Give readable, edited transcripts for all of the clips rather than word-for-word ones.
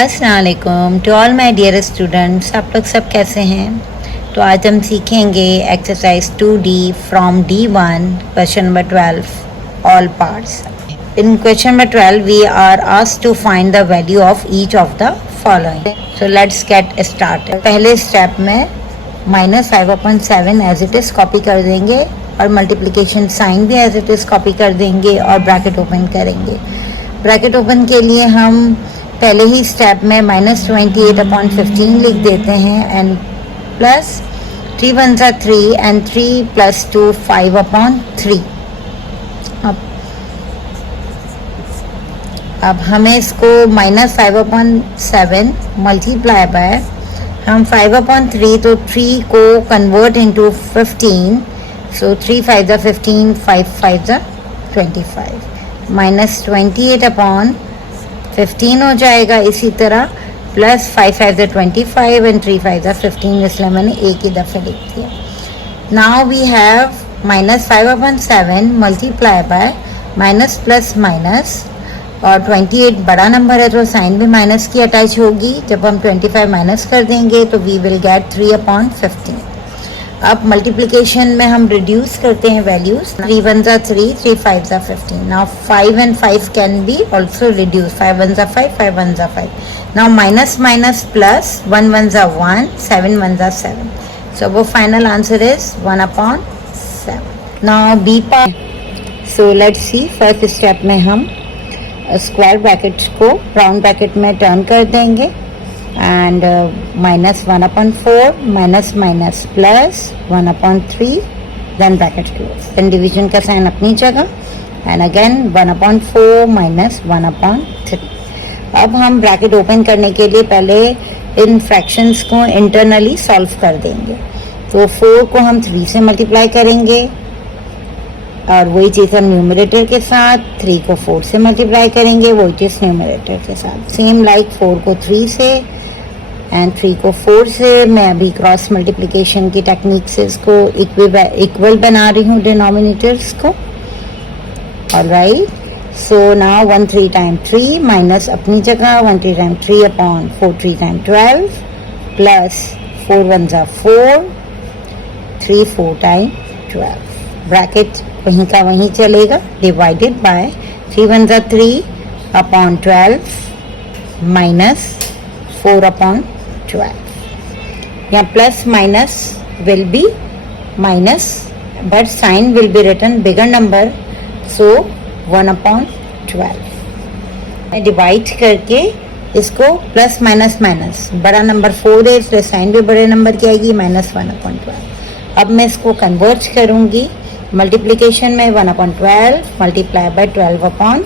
अस्सलाम वालेकुम to all my dear students. आप लोग सब कैसे हैं? तो आज हम सीखेंगे exercise 2D from D1 question number 12 all parts. In question number 12 we are asked to find the value of each of the following. So let's get started. पहले स्टेप में -5/7 एज इट इज कॉपी कर देंगे और multiplication sign भी as it is copy कर देंगे और bracket open करेंगे। ब्रैकेट ओपन के लिए हम पहले ही स्टेप में -28/15 लिख देते हैं एंड प्लस 3 1 3 एंड 3 + 2 5/3। अब हमें इसको -5/7 मल्टीप्लाई बाय हम 5/3 तो 3 को कन्वर्ट इनटू 15। सो 3 5 = 15, 5 5 = 25 -28/15 हो जाएगा। इसी तरह प्लस 5 5 = 25 एंड 3 5 = 15, इसलिए मैंने एक ही दफ़े लिख दिया। Now we have -5/7 multiply by minus plus minus, और 28 बड़ा नंबर है तो साइन भी माइनस की अटैच होगी। जब हम 25 माइनस कर देंगे तो वी विल गेट 3/15। अब मल्टीप्लिकेशन में हम रिड्यूस करते हैं values. 3 1 = 3, 3 5 = 15। Now 5 and 5 can be also reduce. 5 1 = 5, 5 1 = 5। Now minus minus plus 1 1 = 1, 7 1 = 7। So वो final answer is 1/7। Now B part. So let's see, first step में हम स्क्वायर ब्रैकेट को राउंड ब्रैकेट में टर्न कर देंगे and -1/4 minus minus plus 1/3, then bracket close, then division का sign अपनी जगह एंड अगेन 1/4 माइनस 1/3। अब हम ब्रैकेट ओपन करने के लिए पहले इन फ्रैक्शंस को इंटरनली सॉल्व कर देंगे। तो 4 को हम 3 से मल्टीप्लाई करेंगे और वही चीज़ हम न्यूमरेटर के साथ 3 को 4 से मल्टीप्लाई करेंगे, वही चीज़ न्यूमरेटर के साथ। सेम लाइक 4 को 3 से एंड 3 को 4 से। मैं अभी क्रॉस मल्टीप्लिकेशन की टेक्निक से इसको इक्वल बना रही हूँ डिनोमिनेटर्स को। ऑलराइट, सो नाउ 1 3 × 3 माइनस अपनी जगह 1 3 × 3/4, 3 × 12 प्लस 4 1 = 4, 3 4 × 12। ब्रैकेट वहीं का वहीं चलेगा, डिवाइडेड बाय 3 1 = 3/12 माइनस 4/12। यहाँ plus minus will be minus but sign will be written bigger number, so 1/12। मैं डिवाइड करके इसको प्लस माइनस माइनस, बड़ा नंबर 4 है इसलिए साइन भी बड़े नंबर की आएगी, -1/12। अब मैं इसको कन्वर्ट करूंगी मल्टीप्लिकेशन में 1/12 मल्टीप्लाई बाय 12/1,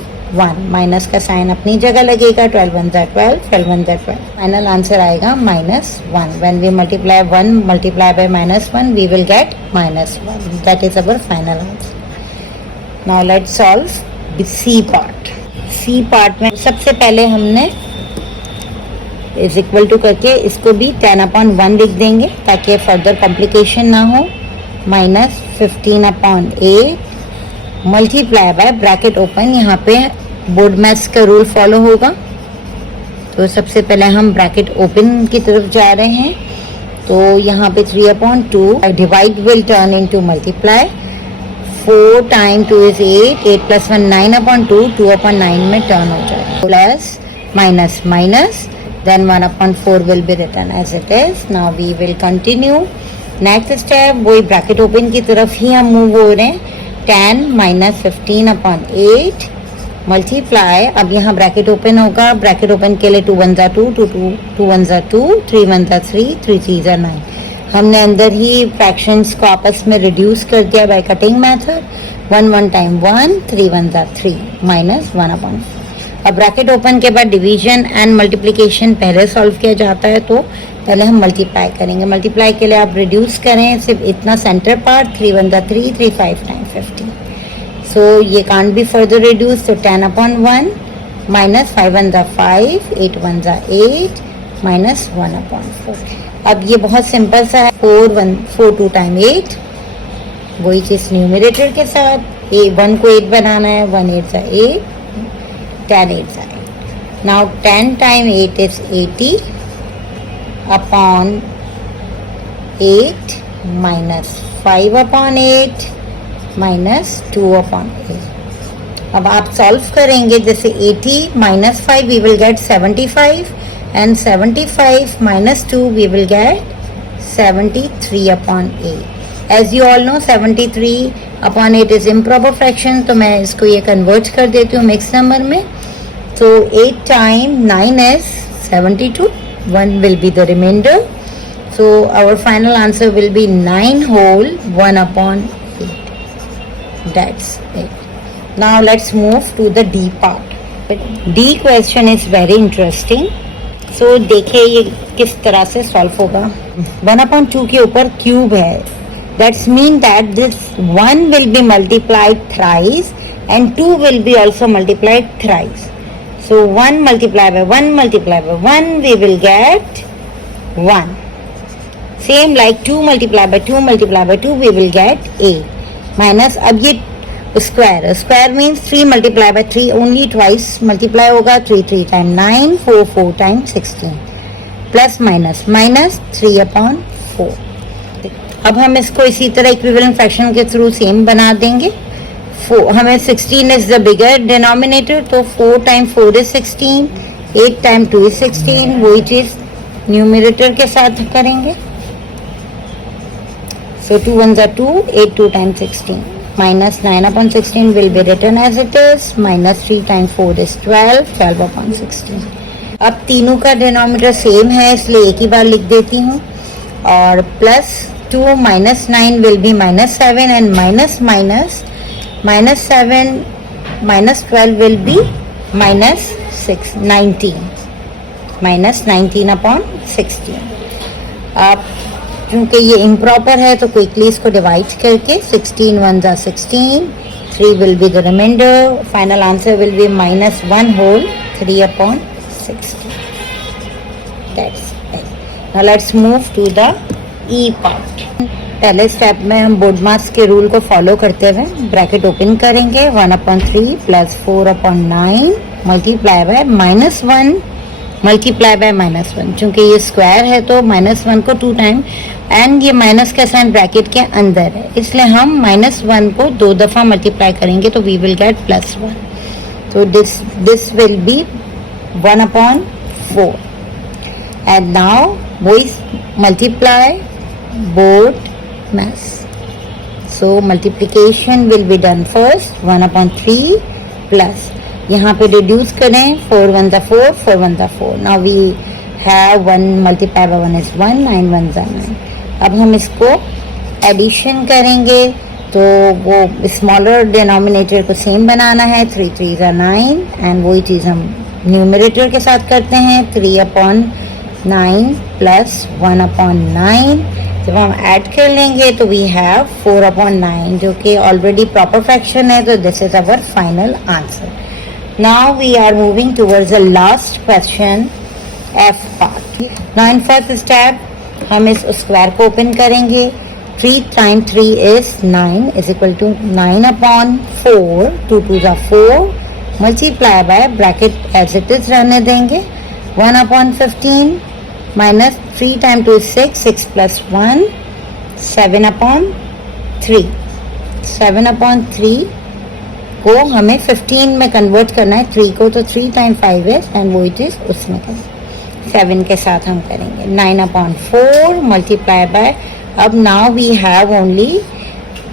माइनस का साइन अपनी जगह लगेगा। 12 1 = 12, 12 1 = 12। फाइनल आंसर आएगा -1। When we multiply 1 multiply by -1 we will get -1। That is our final answer. Now let's solve C part. C part में सबसे पहले हमने इज इक्वल टू करके इसको भी 10/1 लिख देंगे ताकि फर्दर कॉम्प्लिकेशन ना हो। -15/8 मल्टीप्लाई बाय ब्रैकेट ओपन, यहाँ पे बोर्ड मैथ्स का रूल फॉलो होगा। तो सबसे पहले हम ब्रैकेट ओपन की तरफ जा रहे हैं। तो यहाँ पे 3/2 divide will turn into multiply. 4 × 2 = 8, 8 + 1 9/2, 2/9 में टर्न हो जाएगा। Plus minus minus, then 1/4 will be written as it is. Now we will continue next step, वही ब्रैकेट ओपन की तरफ ही हम मूव हो रहे हैं। 10 - 15/8 मल्टीप्लाई, अब यहाँ ब्रैकेट ओपन होगा। ब्रैकेट ओपन के लिए 2 1 = 2, 2 1 = 2, 3 1 = 3, 3 3 = 9। हमने अंदर ही फ्रैक्शंस को आपस में रिड्यूस कर दिया बाय कटिंग मेथड। 1 1 × 1, 3 1 = 3 -1/4। अब ब्रैकेट ओपन के बाद डिवीजन एंड मल्टीप्लिकेशन पहले सॉल्व किया जाता है, तो पहले हम मल्टीप्लाई करेंगे। मल्टीप्लाई के लिए आप रिड्यूस करें सिर्फ इतना सेंटर पार्ट, 3 1 = 3, 3 5 × 15। सो ये कांट बी फर्दर रिड्यूस, तो 10/1 माइनस 5 1 = 5, 8 1 = 8 -1/4। अब ये बहुत सिंपल सा है। 4 2 × 8, वही चीज न्यूमरेटर के साथ। 1 को 8 बनाना है, 1 8 = 8, 10 8 = 8। Now 10 times 8 is 80 upon 8 minus 5 upon 8 minus 2 upon 8. अब आप सॉल्व करेंगे, जैसे 80 minus 5 we will get 75 and 75 minus 2 we will get 73 upon 8. As you all know 73 upon 8 is improper fraction, तो मैं इसको ये कन्वर्ट कर देती हूँ मिक्स नंबर में. तो 8 times 9 is 72, 1 will be the remainder. So our final answer will be 9 whole 1 upon 8. That's it. Now let's move to the D part. D question is very interesting. So देखिए ये किस तरह से solve होगा. 1 upon 2 के ऊपर cube है. That's mean that this 1 will be multiplied thrice and 2 will be also multiplied thrice. So 1 multiplied by 1 multiplied by 1 we will get 1. Same like 2 multiplied by 2 multiplied by 2 we will get 8. Minus अब ये square. Square means 3 multiplied by 3 only twice multiply होगा. 3 times 9, 4 times 16. Plus minus 3 upon 4. अब हम इसको इसी तरह equivalent fraction के through same बना देंगे. हमें 16 इज द बिगर डिनोमिनेटर, तो 4 times 4 is 16, 8 times 2 is 16. वही चीज न्यूमरेटर के साथ करेंगे. So 2 1s are 2, 8 2 times 16. Minus 9 upon 16 will be written as it is. Minus 3 times 4 is 12, 12 upon 16. अब तीनों का डिनोमिनेटर सेम है इसलिए एक ही बार लिख देती हूँ. और plus 2 minus 9 will be minus 7 and minus 7 minus 12 will be minus 6, 19. Minus 19 upon 16. अब क्योंकि ये इम्प्रॉपर है तो क्विकली इसको डिवाइड करके 16 1s are 16, 3 will be the remainder. Final answer will be minus 1 whole 3 upon 16. That's it. Now let's move to the E part. पहले step में हम बोडमास के रूल को फॉलो करते हुए ब्रैकेट ओपन करेंगे. 1 upon 3 plus 4 upon 9 multiply by -1 multiply by -1. चूंकि ये स्क्वायर है तो -1 को 2 टाइम एंड ये माइनस का साइन ब्रैकेट के अंदर है इसलिए हम -1 को 2 दफा मल्टीप्लाई करेंगे तो वी विल गेट +1. तो this will be 1 upon 4. And now we multiply both mass. So multiplication will be done first. 1 upon 3 plus यहाँ पे reduce करें. 4 1s are 4, 4 1s are 4. Now we have 1 multiplied by 1 is 1, 9 1s are 9. अब हम इसको addition करेंगे तो वो smaller denominator को सेम बनाना है. 3 3s are 9 एंड वही चीज़ हम न्यूमरेटर के साथ करते हैं. 3 upon 9 plus 1 upon 9. जब हम ऐड कर लेंगे तो वी हैव 4 upon 9 जो कि ऑलरेडी प्रॉपर फ्रैक्शन है. तो this is our final answer. Now we are moving towards the last question F part. Now in first step हम इस स्क्वायर को ओपन करेंगे. 3 times 3 is 9 is equal to 9 upon 4. 2 2s are 4 multiply by bracket as it is रहने देंगे. 1 upon 15 minus 3 times 2 is 6, 6 plus 1, 7 upon 3. 7 upon 3 को हमें 15 में convert करना है 3 को, तो 3 times 5 is एंड वो चीज़ उसमें करें 7 के साथ हम करेंगे. 9 upon 4 मल्टीप्लाई बाय, अब now we have only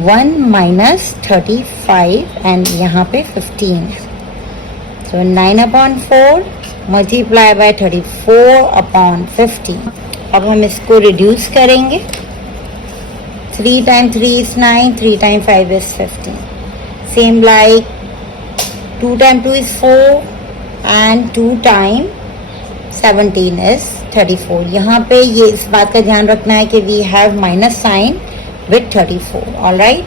1 minus 35 and यहाँ पे 15 है. So 9 upon 4 multiply by 34 upon 15. अब हम इसको रिड्यूस करेंगे. 3 times 3 is 9, 3 times 5 is 15. Same like 2 times 2 is 4 and 2 times 17 is 34. यहाँ पे ये इस बात का ध्यान रखना है कि we have minus sign with 34. Alright.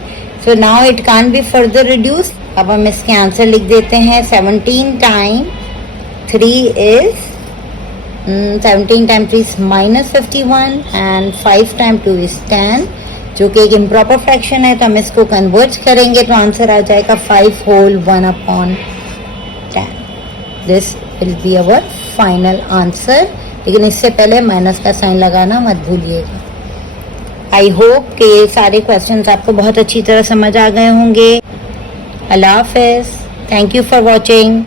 So now it can't be further reduced. अब हम इसके आंसर लिख देते हैं. 17 times 3 is 17 times 3 is minus 51 and 5 times 2 is 10 जो कि एक इम्प्रॉपर फ्रैक्शन है. तो हम इसको कन्वर्ट करेंगे तो आंसर आ जाएगा 5 whole 1 upon 10. This will be our final answer. लेकिन इससे पहले माइनस का साइन लगाना मत भूलिएगा। आई होप कि ये सारे क्वेश्चंस आपको बहुत अच्छी तरह समझ आ गए होंगे। अल्लाह हाफिज़। Thank you for watching.